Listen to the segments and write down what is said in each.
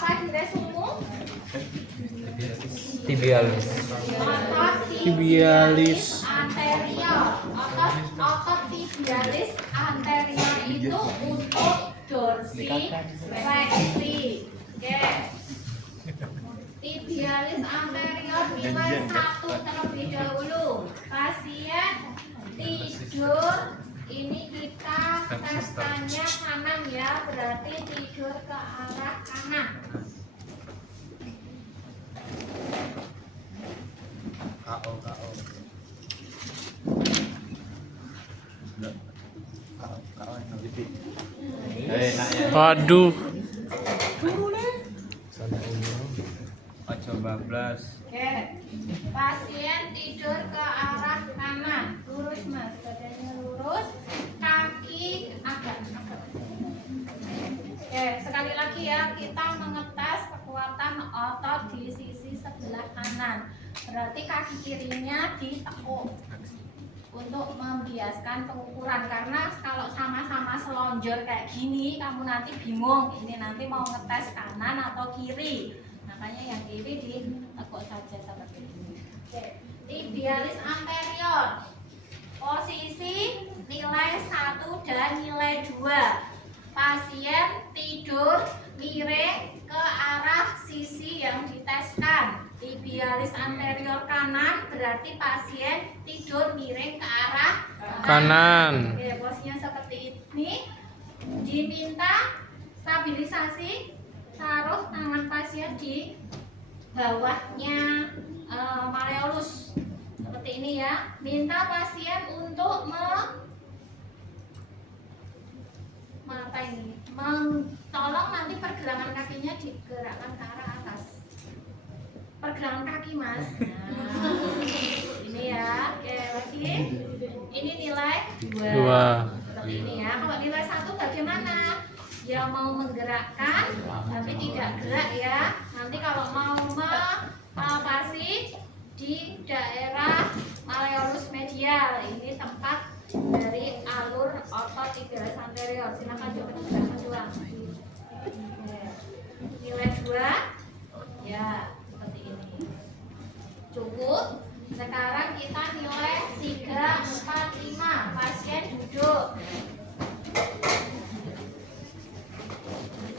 apa diresummu? Tibialis. Otot Tibialis anterior. Otot tibialis anterior itu untuk dorsifleksi. Oke. Tibialis anterior nilai 1 terlebih dahulu. Pasien tidur, ini kita tesnya kanan ya, berarti tidur ke arah kanan. KO. Waduh. Ojo bablas. Oke, pasien tidur ke arah kanan, lurus mas, badannya lurus, kaki agak. Oke, sekali lagi ya, kita mengetes kekuatan otot di sisi sebelah kanan. Berarti kaki kirinya ditekuk untuk membiaskan pengukuran, karena kalau sama-sama selonjor kayak gini, kamu nanti bingung ini nanti mau ngetes kanan atau kiri. Makanya yang kiri ditekuk saja seperti ini. Oke. Tibialis anterior, posisi nilai 1 dan nilai 2. Pasien tidur miring ke arah sisi yang diteskan. Tibialis anterior kanan berarti pasien tidur miring ke arah Kanan. Oke, posisinya seperti ini. Diminta stabilisasi, taruh tangan pasien di bawahnya malleolus seperti ini ya. Minta pasien untuk tolong nanti pergelangan kakinya digerakkan ke arah atas. Pergelangan kaki mas. Nah, ini ya. Oke lagi. Ini nilai 2. Seperti ini ya. Kalau nilai 1 bagaimana? Ya mau menggerakkan tapi tidak gerak ya. Nanti kalau mau mempalpasi di daerah malleolus medial, ini tempat dari alur otot tibialis anterior. Silakan coba digerakkan doang. Nilai 2 ya seperti ini. Cukup. Sekarang kita nilai 3, 4, 5. Pasien duduk.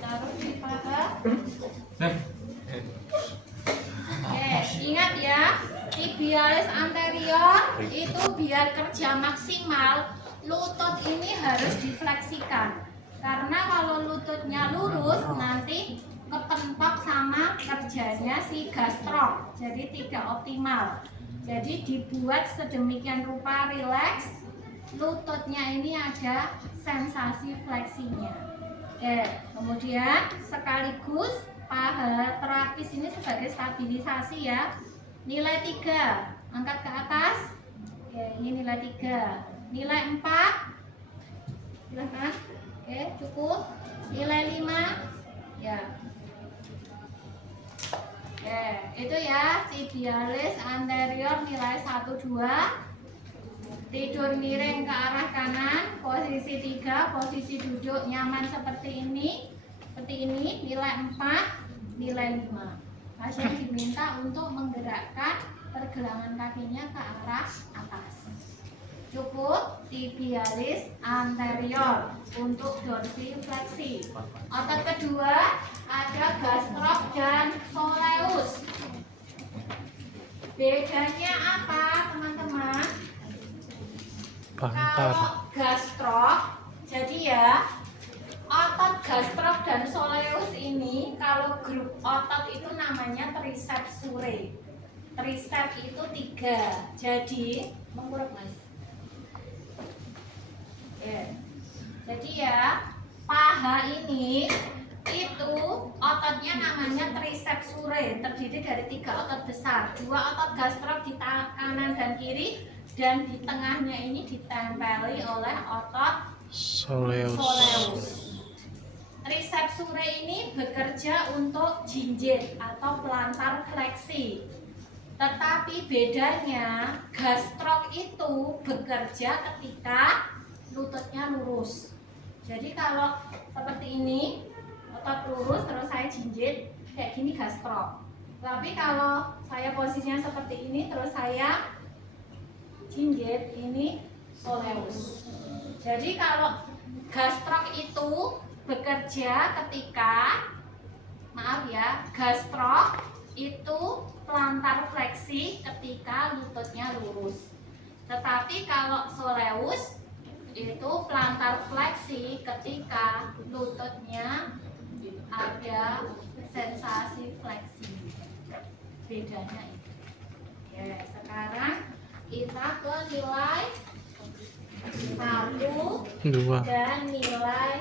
Taruh di paha. Ingat ya, tibialis anterior itu biar kerja maksimal, lutut ini harus difleksikan. Karena kalau lututnya lurus nanti kepentok sama kerjanya si gastrok, jadi tidak optimal. Jadi dibuat sedemikian rupa rileks, lututnya ini ada sensasi fleksinya. Oke, kemudian sekaligus paha terapis ini sebagai stabilisasi ya. Nilai 3, angkat ke atas. Oke, ini nilai 3. Nilai 4. Silahkan. Oke, cukup. Nilai 5. Ya. Oke, itu ya tibialis anterior nilai 1, 2. Tidur miring ke arah kanan, posisi 3, posisi duduk nyaman seperti ini. Seperti ini, nilai 4, nilai 5. Pasien diminta untuk menggerakkan pergelangan kakinya ke arah atas. Cukup tibialis anterior untuk dorsifleksi. Otot kedua ada gastrok dan soleus. Bedanya apa, teman-teman? Kalau gastrok, jadi ya otot gastrok dan soleus ini kalau grup otot itu namanya triceps surae. Triceps itu 3, jadi mengurut mas. Jadi ya paha ini itu ototnya namanya triceps surae, terdiri dari 3 otot besar, 2 otot gastrok di kanan dan kiri, dan di tengahnya ini ditempeli oleh otot soleus. Triceps surae ini bekerja untuk jinjit atau pelantar fleksi. Tetapi bedanya gastrok itu bekerja ketika lututnya lurus. Jadi kalau seperti ini otot lurus terus saya jinjit kayak gini gastrok. Tapi kalau saya posisinya seperti ini terus saya jinjit, ini soleus. Jadi kalau gastrok itu bekerja ketika, maaf ya, gastrok itu plantar fleksi ketika lututnya lurus. Tetapi kalau soleus itu plantar fleksi ketika lututnya ada sensasi fleksi. Bedanya itu. Oke, sekarang kita ke nilai 1 2. dan nilai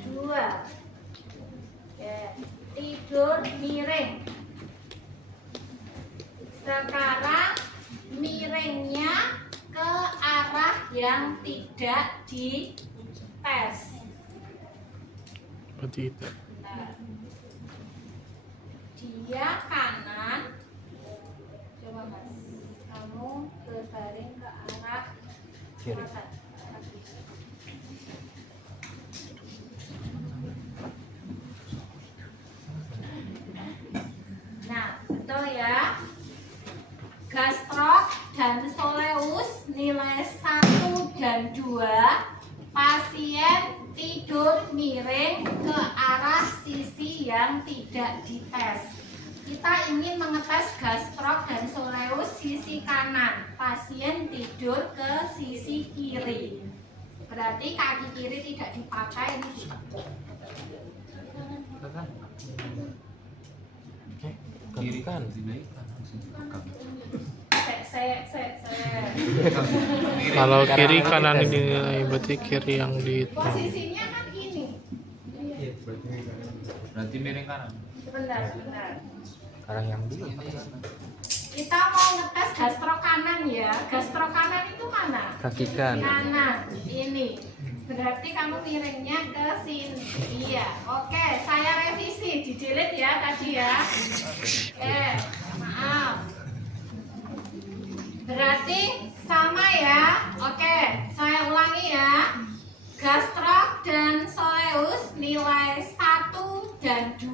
2. Oke, tidur miring. Sekarang miringnya ke arah yang tidak dites. Seperti itu. Bentar. Dia kanan. Coba Mas, kamu berbaring ke arah Kiri. kanan. Nah, betul ya. Gastrok dan soleus nilai 1 dan 2, pasien tidur miring ke arah sisi yang tidak dites. Kita ingin mengetes gastrok dan soleus sisi kanan, pasien tidur ke sisi kiri. Berarti kaki kiri tidak dipakai ini. Kiri kan. Kalau kiri kanan dinilai, berarti kiri yang di itu. Posisinya kan ini. Berarti miring kanan. Sebentar. Sekarang yang dulu. Kita mau ngetes gastrok kanan ya. Gastrok kanan itu mana? Kaki kanan. Kanan. Ini. Berarti kamu miringnya ke sini. Iya. Oke, saya revisi. Di-delete ya tadi ya. Maaf. Berarti sama ya. Oke, saya ulangi ya. Gastrok dan soleus nilai 1 dan 2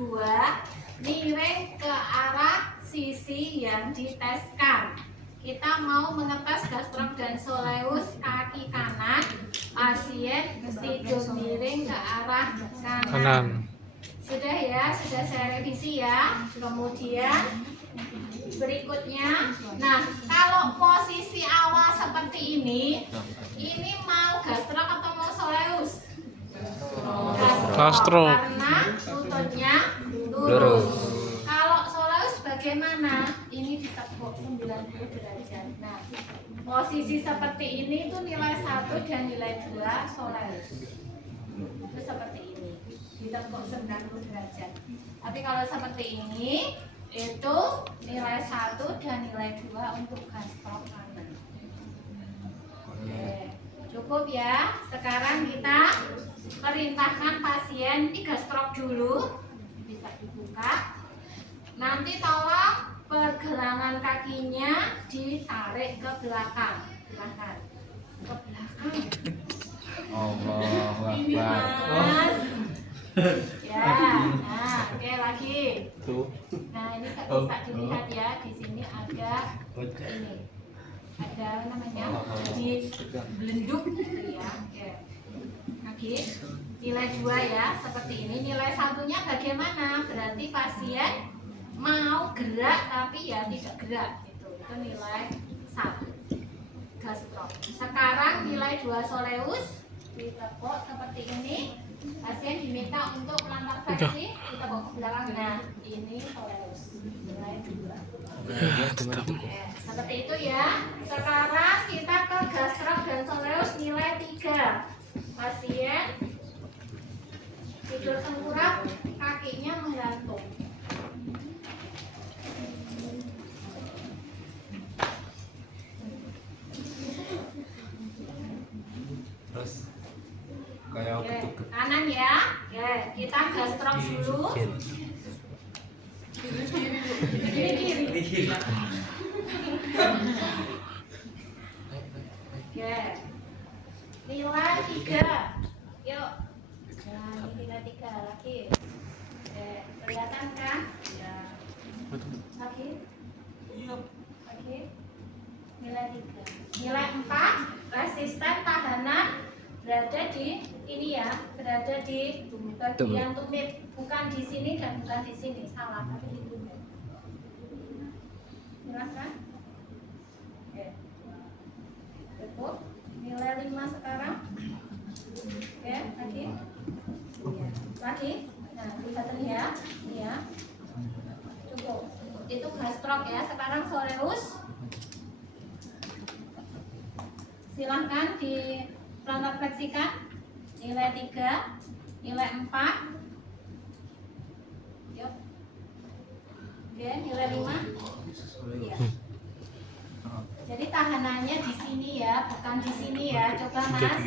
miring ke arah sisi yang diteskan. Kita mau mengetes gastrok dan soleus kaki kanan, pasien tidur miring ke arah kanan. Kanan. Sudah ya, sudah saya revisi ya. Kemudian berikutnya, nah kalau posisi awal seperti ini mau gastrok atau mau soleus? Gastrok. Karena lututnya lurus. Kalau soleus bagaimana? Ini ditekuk 90 derajat. Nah, posisi seperti ini tuh nilai 1 dan nilai 2 soleus. Itu seperti ini, ditekuk 90 derajat. Tapi kalau seperti ini itu nilai 1 dan nilai 2 untuk gastrok kanan. Oke, cukup ya. Sekarang kita perintahkan pasien di gastrok dulu, bisa dibuka. Nanti tolong pergelangan kakinya ditarik ke belakang. Silahkan ke belakang. Allahu Ini Akbar. Mas. Ya, nah, oke lagi. Nah, ini bisa dilihat ya, di sini ada ini. Ada namanya di belenduk gitu ya. Oke. Lagi nilai 2 ya, seperti ini. Nilai 1-nya bagaimana? Berarti pasien mau gerak tapi ya tidak gerak gitu. Itu nilai 1 gastrok. Sekarang nilai 2 soleus ditekuk seperti ini. Pasien diminta untuk plantar fleksi, ditekuk ke belakang. Nah, ini soleus nilai 2. Seperti itu ya. Sekarang kita ke gastrok dan soleus nilai 3. Pasien tidur tengkurap, kakinya menggantung. Terus kayak Oke, ketuk. kanan ya. Oke, kita gastrok dulu. Kiri. Oke. Nilai 3. Yuk. Nah, ini nilai 3 lagi. Kelihatan kan? Ya. Lagi. Lagi. Nilai 3. Nilai 4, resisten tahanan berada di ini ya, berada di bagian tumit, bukan di sini dan bukan di sini, salah, tapi di tumit. Silakan. Oke. Cukup. Nilai 5 sekarang. Oke, lagi. Iya. Lagi. Nah, lihat ya. Iya. Cukup. Itu gastrok ya. Sekarang soleus. Silahkan diplantarfleksikan. Nilai 3, nilai 4. Yuk. Oke, nilai 5. Iya. Jadi tahanannya di sini ya, bukan di sini ya. Coba Mas.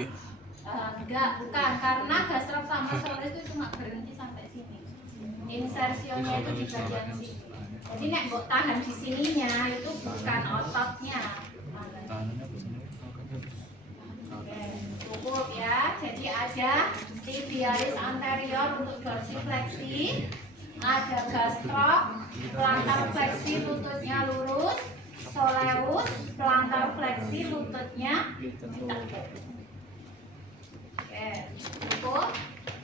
Enggak, bukan, karena gastrok sama soleus itu cuma berhenti sampai sini. Insersionnya itu di bagian sini. Jadi nek mbok tahan di sininya itu bukan ototnya. Oke, cukup ya. Jadi ada tibialis anterior untuk dorsifleksi, ada gastrok, plantar fleksi lututnya lurus, soleus, plantar fleksi lututnya ditekuk. Oke, cukup.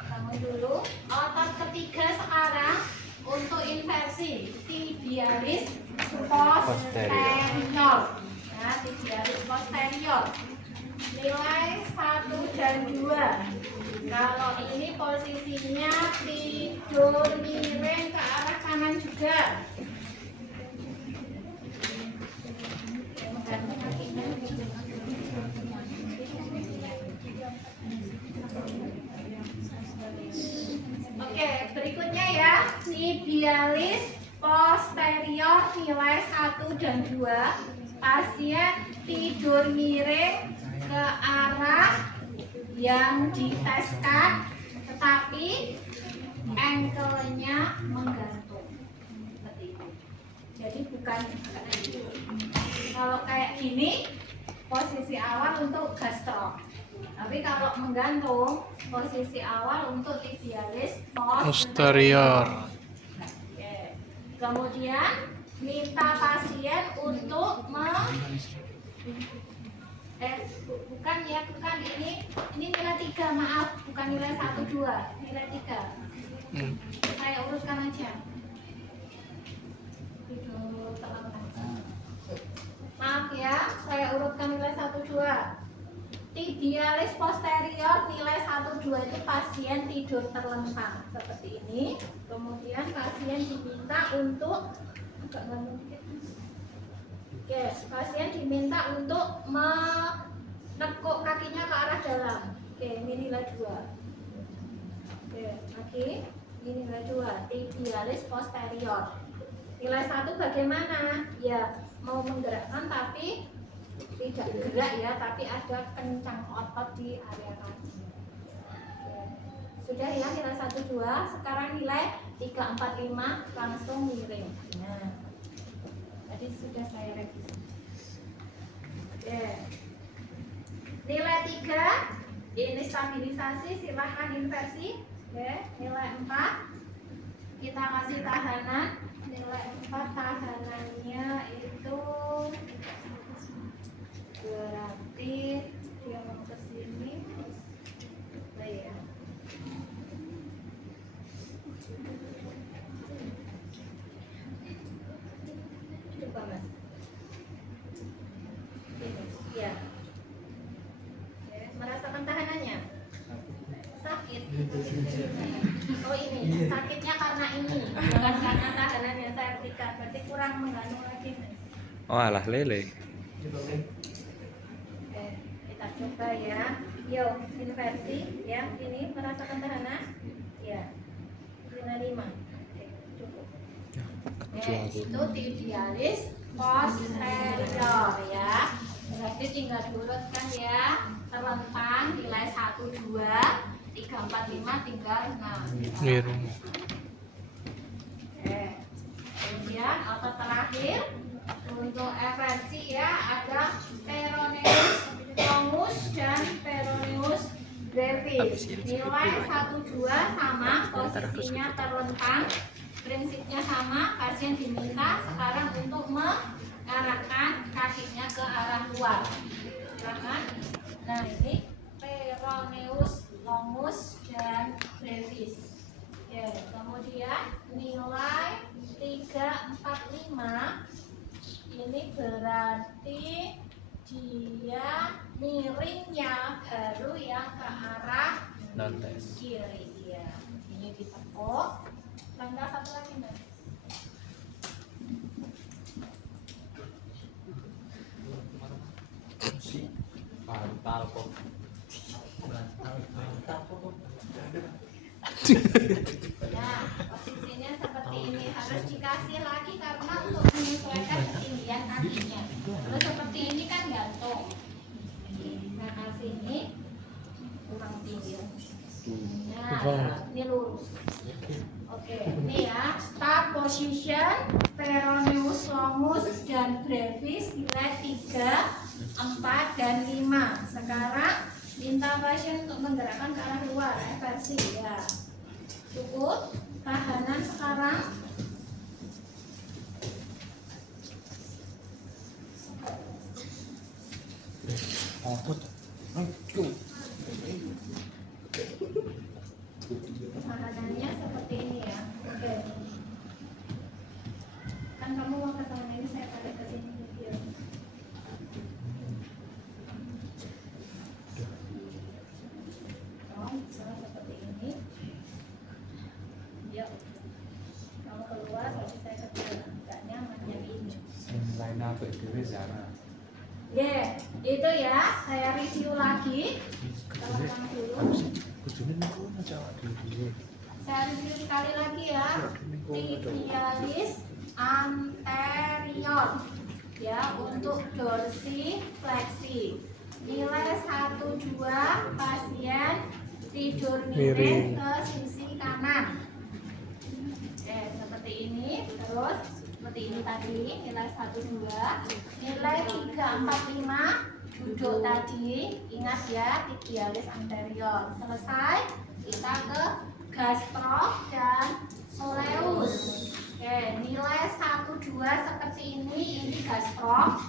Bangun dulu. Otot ketiga sekarang untuk inversi tibialis posterior. Ya, tibialis posterior. Nilai 1 dan 2. Kalau ini posisinya tidur miring ke arah kanan juga. Oke, berikutnya ya, tibialis posterior nilai 1 dan 2. Pasien tidur miring ke arah yang diteskan, tetapi ankle-nya menggantung. Seperti itu. Jadi bukan kalau kayak gini posisi awal untuk gastrok. Tapi kalau menggantung, posisi awal untuk tibialis posterior. Oke. Kemudian minta pasien untuk bukan ini nilai 3, maaf, bukan nilai 1 2, nilai 3. Saya urutkan aja. Maaf ya, saya urutkan nilai 1 2. Tibialis posterior nilai 1 2 itu pasien tidur terlentang seperti ini. Kemudian pasien diminta untuk pasien diminta untuk menekuk kakinya ke arah dalam. Oke, ini nilai 2. Oke, lagi. Ini nilai 2, tibialis posterior. Nilai 1 bagaimana? Ya, mau menggerakkan tapi tidak gerak ya, tapi ada kencang otot di area kaki. Sudah ya nilai 1 2. Sekarang nilai 3 4 5 langsung miring. Nah, tadi sudah saya revisi. Oke. Nilai 3 ini stabilisasi, silahkan inversi. Oke, nilai 4 kita kasih tahanan. Nilai 4 tahanannya itu berarti dia mau ke sini ya. Coba Mas. Ini, ya. Oke, merasakan tahanannya? Sakit. Oh ini, sakitnya karena ini, bukan karena tahanannya vertikal. Berarti kurang menggantung lagi Mas. Oh alah lele. Kita coba ya. Yuk, inversi ya. Ini merasakan tahanan? Ya. Nilai 5. Oke, cukup. Itu tibialis posterior ya. Berarti tinggal diurutkan ya. Terlentang nilai 1 2, 3 4 5 tinggal 6. Miring. Oke. Kemudian otot terakhir untuk everensi ya, ada peroneus longus dan peroneus brevis. Nilai 1 2 sama, posisinya terlentang. prinsipnya sama. Pasien diminta sekarang untuk mengarahkan kakinya ke arah luar. Silakan. Nah, ini peroneus, longus, dan brevis. Oke, kemudian nilai 345 ini berarti dia miringnya baru yang ke arah non-tes. kiri ya. Ini ditekuk. Langkah satu lagi Mbak. Bantal kok. Nah, posisinya seperti ini harus dikasih lagi karena untuk menyesuaikan ketinggian kakinya. Terus seperti ini kan gantung. Nah, kasih ini kurang tinggi. Nah, ini lurus. Oke, ini ya. Start position, peroneus, longus, dan brevis nilai 3, 4, dan 5. Sekarang minta pasien untuk menggerakkan ke arah luar, eversi ya. Cukup. Tahanan sekarang. Tahanannya seperti ini ya. Oke. Kan kamu mau ke sana ini, saya tarik ke sini video. Seperti ini. Yuk. Kamu keluar, tapi saya kecil. Gak nyaman yang ini. Lain apa itu Zara? Itu ya. Saya review lagi. Telepon dulu. Saya review sekali lagi ya. Tibialis anterior ya, untuk dorsifleksi. Nilai 1-2 pasien tidur miring ke sisi kanan. Oke, seperti ini. Terus seperti ini tadi, nilai 1-2. Nilai 3-4-5 duduk tadi. Ingat ya, tibialis anterior. Selesai, kita ke gastro dan soleus. Oke, nilai 1-2 seperti ini gastro.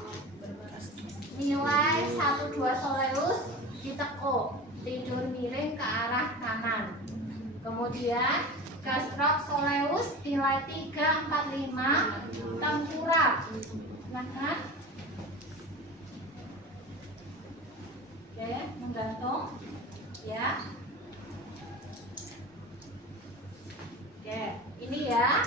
Nilai 1-2 soleus ditekuk, tidur miring ke arah kanan. Kemudian gastrok soleus nilai 3-4-5 tengkurap. Silahkan. Oke, menggantung ya. Oke, ini ya.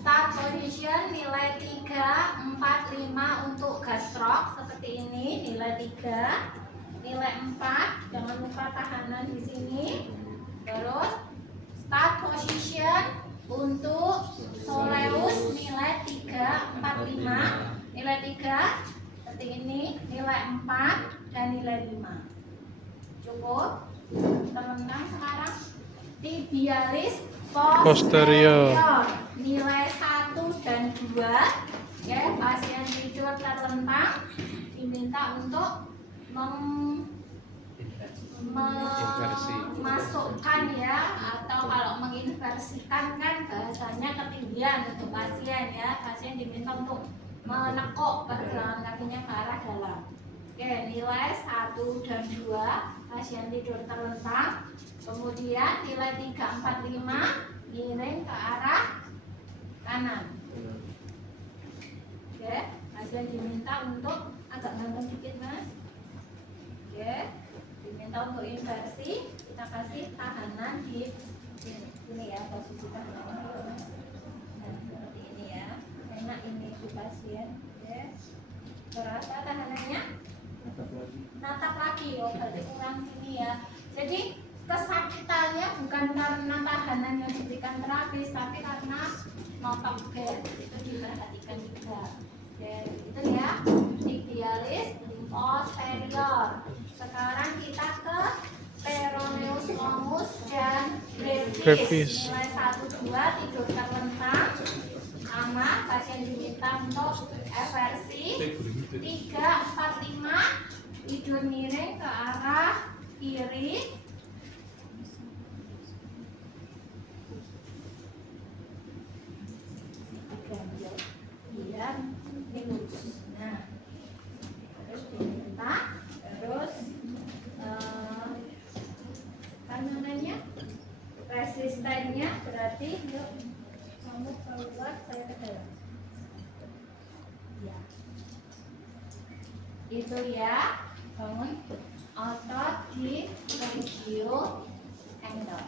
Start position nilai 3-4-5 untuk gastrok seperti ini, nilai 3, nilai 4, jangan lupa tahanan di sini. Terus start position untuk soleus nilai 3-4-5, nilai 3 seperti ini, nilai 4 dan nilai 5. Cukup. Terentang sekarang tibialis posterior nilai 1 dan 2 ya. Pasien tidur terlentang, diminta untuk memasukkan ya, atau kalau menginversikan kan bahasanya ketinggian untuk pasien ya. Pasien diminta untuk menekuk pergelangan kakinya ke arah dalam. Oke, nilai 1 dan 2 pasien tidur terlentang. Kemudian nilai 3-4-5 miring ke arah kanan. Oke, pasien diminta untuk agak gantung dikit Mas. Oke, diminta untuk inversi. Kita kasih tahanan di sini ya, posisi tahanannya. Nah, seperti ini ya. Enak ini di pasien. Oke, berasa tahanannya? Natap lagi, oh berarti kurang sini ya. Jadi kesakitannya bukan karena tahanan yang diberikan terapis, tapi karena notok bed itu diperhatikan juga. Itu ya, tibialis posterior. Sekarang kita ke peroneus, longus, dan brevis. Nilai 1-2 tidur terlentang. Sama, pasien diminta untuk eversi. 3-4-5 tidur miring ke arah kiri. bagian minus. Nah, terus diletak, terus apa namanya, resistennya berarti yuk kamu keluar, saya ke dalam. Ya, itu ya, bangun otot di regio angle.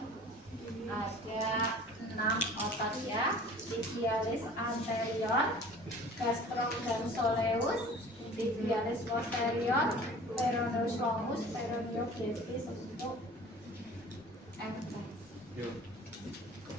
Ada 6 otot ya, tibialis anterior, gastrocnemius, tibialis posterior, peroneus longus, peroneus brevis untuk and